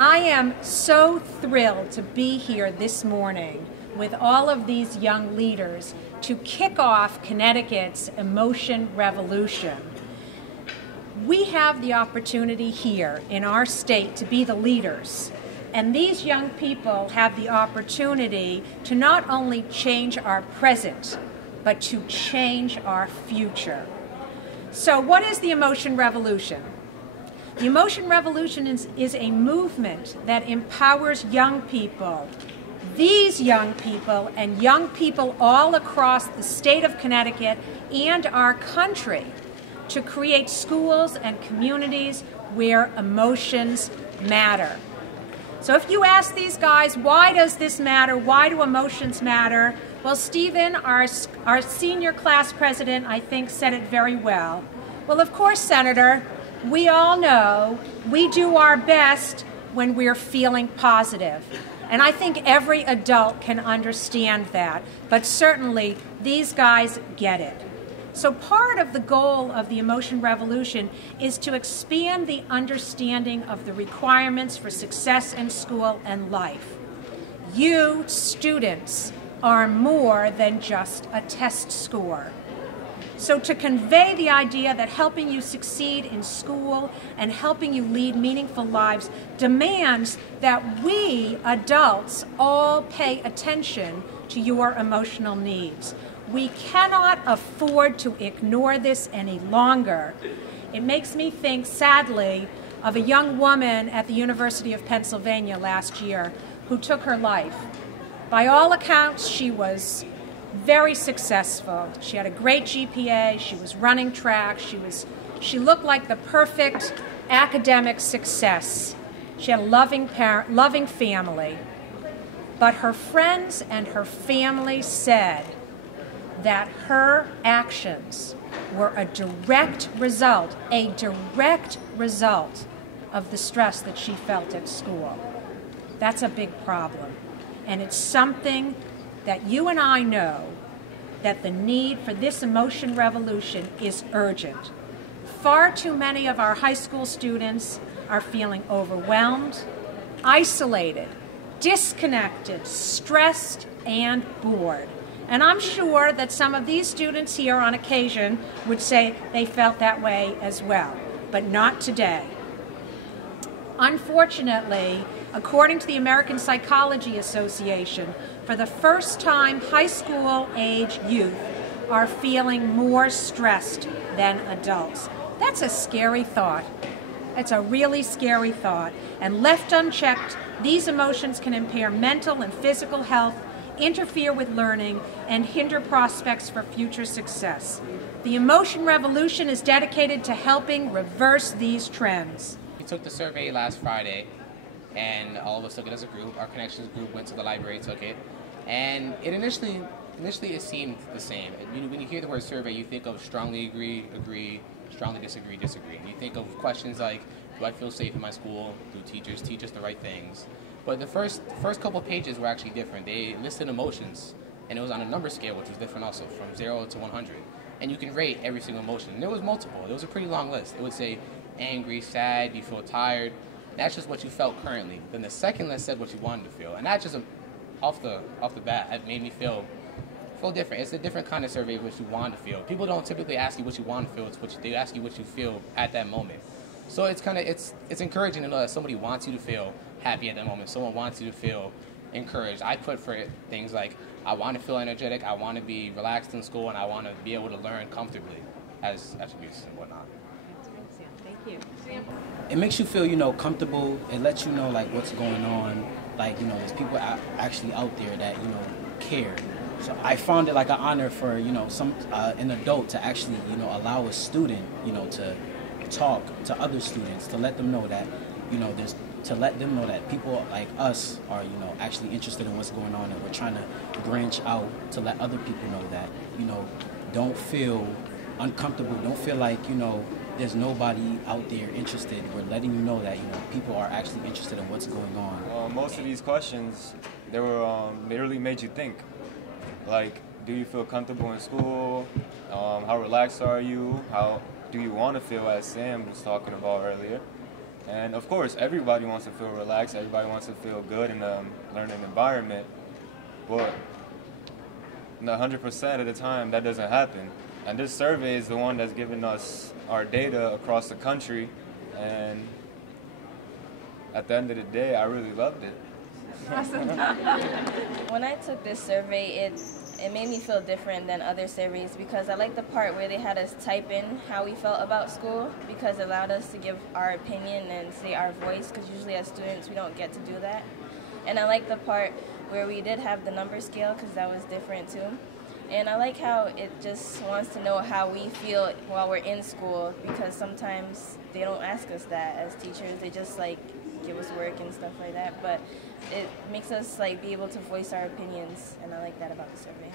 I am so thrilled to be here this morning with all of these young leaders to kick off Connecticut's Emotion Revolution. We have the opportunity here in our state to be the leaders, and these young people have the opportunity to not only change our present, but to change our future. So what is the Emotion Revolution? The Emotion Revolution is a movement that empowers young people, these young people, and young people all across the state of Connecticut and our country to create schools and communities where emotions matter. So if you ask these guys, why does this matter? Why do emotions matter? Well, Stephen, our senior class president, I think said it very well. Well, of course, Senator, we all know we do our best when we're feeling positive. And I think every adult can understand that, but certainly these guys get it. So part of the goal of the Emotion Revolution is to expand the understanding of the requirements for success in school and life. You, students, are more than just a test score. So to convey the idea that helping you succeed in school and helping you lead meaningful lives demands that we adults all pay attention to your emotional needs. We cannot afford to ignore this any longer. It makes me think, sadly, of a young woman at the University of Pennsylvania last year who took her life. By all accounts, she was very successful. She had a great GPA, she was running track, she looked like the perfect academic success. She had a loving family. But her friends and her family said that her actions were a direct result of the stress that she felt at school. That's a big problem. And it's something that you and I know that the need for this emotion revolution is urgent. Far too many of our high school students are feeling overwhelmed, isolated, disconnected, stressed, and bored. And I'm sure that some of these students here on occasion would say they felt that way as well, but not today. Unfortunately, according to the American Psychology Association, for the first time, high school age youth are feeling more stressed than adults. That's a scary thought. It's a really scary thought. And left unchecked, these emotions can impair mental and physical health, interfere with learning, and hinder prospects for future success. The Emotion Revolution is dedicated to helping reverse these trends. We took the survey last Friday, and all of us took it as a group. Our connections group went to the library, took it, and it initially it seemed the same. When you hear the word survey, you think of strongly agree, strongly disagree. You think of questions like, do I feel safe in my school? Do teachers teach us the right things? But the first couple pages were actually different. They listed emotions, and it was on a number scale, which was different also, from 0 to 100. And you can rate every single emotion. And there was multiple. It was a pretty long list. It would say angry, sad, you feel tired. That's just what you felt currently. Then the second list said what you wanted to feel. And that just, off the bat, it made me feel different. It's a different kind of survey of what you want to feel. People don't typically ask you what you want to feel. They ask you what you feel at that moment. So it's encouraging to know that somebody wants you to feel happy at that moment. Someone wants you to feel encouraged. I put for it things like, I want to feel energetic, I want to be relaxed in school, and I want to be able to learn comfortably as attributes and whatnot. Thank you. It makes you feel, comfortable. It lets you know, like, what's going on. Like, there's people actually out there that, care. So I found it like an honor for, an adult to actually, allow a student, to talk to other students, to let them know that, to let them know that people like us are, actually interested in what's going on, and we're trying to branch out to let other people know that, don't feel uncomfortable, don't feel like, there's nobody out there interested. We're letting you know that, people are actually interested in what's going on. Most of these questions, they really made you think. Like, do you feel comfortable in school? How relaxed are you? How do you want to feel, as Sam was talking about earlier? And of course, everybody wants to feel relaxed. Everybody wants to feel good in a learning environment. But 100% of the time, that doesn't happen. And this survey is the one that's giving us our data across the country. And at the end of the day, I really loved it. Awesome. When I took this survey, it made me feel different than other surveys because I like the part where they had us type in how we felt about school because it allowed us to give our opinion and say our voice because usually as students we don't get to do that. And I like the part where we did have the number scale because that was different too. And I like how it just wants to know how we feel while we're in school because sometimes they don't ask us that as teachers. They just like give us work and stuff like that. But it makes us like be able to voice our opinions, and I like that about the survey.